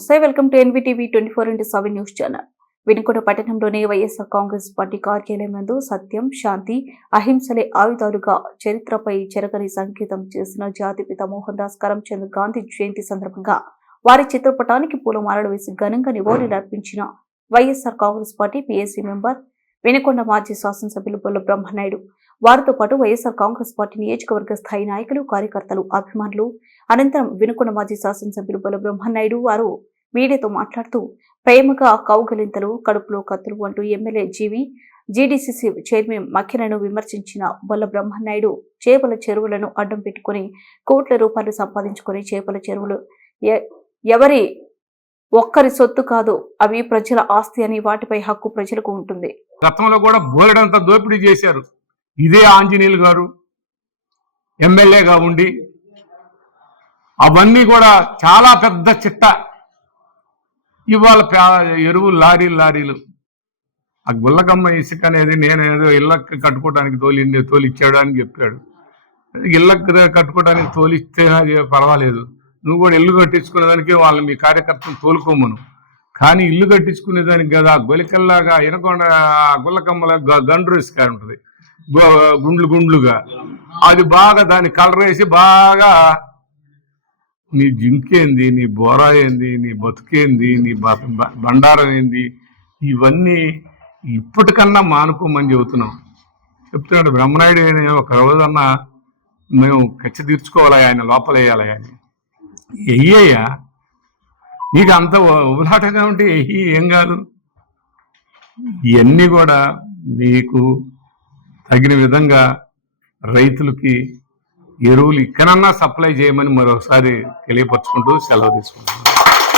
నమస్తే. Welcome to NVTV twenty four into seven news channel. Vinukonda పట్టణంలోని YSR Congress party కార్యాలయం నందు సత్యం శాంతి అహింసలే ఆయుధాలుగా చరిత్రపై చెరగని సంకేతం చేసిన జాతిపిత మోహన్ దాస్ కరంచంద్ గాంధీ జయంతి సందర్భంగా వారి చిత్రపటానికి పూలమాలలు వేసి ఘనంగా నివాళులర్పించిన YSR Congress party PSC member Vinukonda మాజీ శాసనసభ్యులు బొల్ల బ్రహ్మనాయుడు. వారితో పాటు వైఎస్ఆర్ కాంగ్రెస్ పార్టీ నియోజకవర్గ స్థాయి నాయకులు కార్యకర్తలు అభిమానులు అనంతరం వినుకొండ మాజీ శాసనసభ్యులు బల బ్రహ్మనాయుడు వారు మీడియాతో మాట్లాడుతూ ప్రేమగా కౌగలింతలు కడుపులో కత్తులు అంటూ MLA G V GDCC chairman మఖ్యలను విమర్శించిన బొల్ల బ్రహ్మనాయుడు చేపల చెరువులను అడ్డం పెట్టుకుని కోట్ల రూపాయలు సంపాదించుకుని చేపల చెరువులు ఎవరి ఒక్కరి సొత్తు కాదు అవి ప్రజల ఆస్తి అని వాటిపై హక్కు ప్రజలకు ఉంటుంది. గతంలో కూడా బోలెడంత దోపిడీ చేశారు. ఇదే ఆంజనేయులు గారు ఎమ్మెల్యేగా ఉండి అవన్నీ కూడా చాలా పెద్ద చిట్ట. ఇవాళ ఎరువులు లారీలు లారీలు. ఆ గుల్లకమ్మ ఇసుక అనేది నేను ఏదో ఇళ్ళకి కట్టుకోవడానికి తోలింది తోలిచ్చాడు అని చెప్పాడు. ఇళ్ళకి కట్టుకోవడానికి తోలిస్తే అది పర్వాలేదు. నువ్వు కూడా ఇల్లు కట్టించుకునే వాళ్ళు వాళ్ళని మీ కార్యకర్తను తోలుకోమను. కానీ ఇల్లు కట్టించుకునేదానికి కదా గొలికల్లాగా ఇనకొండ ఆ గుల్లకమ్మల గ- గండ్రు ఇసుక ఉంటుంది. గుండ్లు గుండ్లుగా. అది బాగా దాన్ని కలర్ వేసి బాగా నీ జింకేంది నీ బోరా ఏంది నీ బతుకేంది నీ బ- బండారం ఏంది ఇవన్నీ ఇప్పటికన్నా మానుకోమని చెబుతున్నాం. చెప్తున్నాడు బ్రహ్మనాయుడు అని ఒక రోజన్నా మేము కచ్చి తీర్చుకోవాలి ఆయన లోపలేయాలి అని ఎయ్యయ్యా. నీకు అంత ఉబలాటంగా ఉంటే ఎయ్యి ఏం కాదు. ఇవన్నీ కూడా మీకు తగిన విధంగా రైతులకి ఎరువులు ఇక్కడన్నా సప్లై చేయమని మరోసారి తెలియపరచుకుంటూ సెలవు తీసుకుంటాం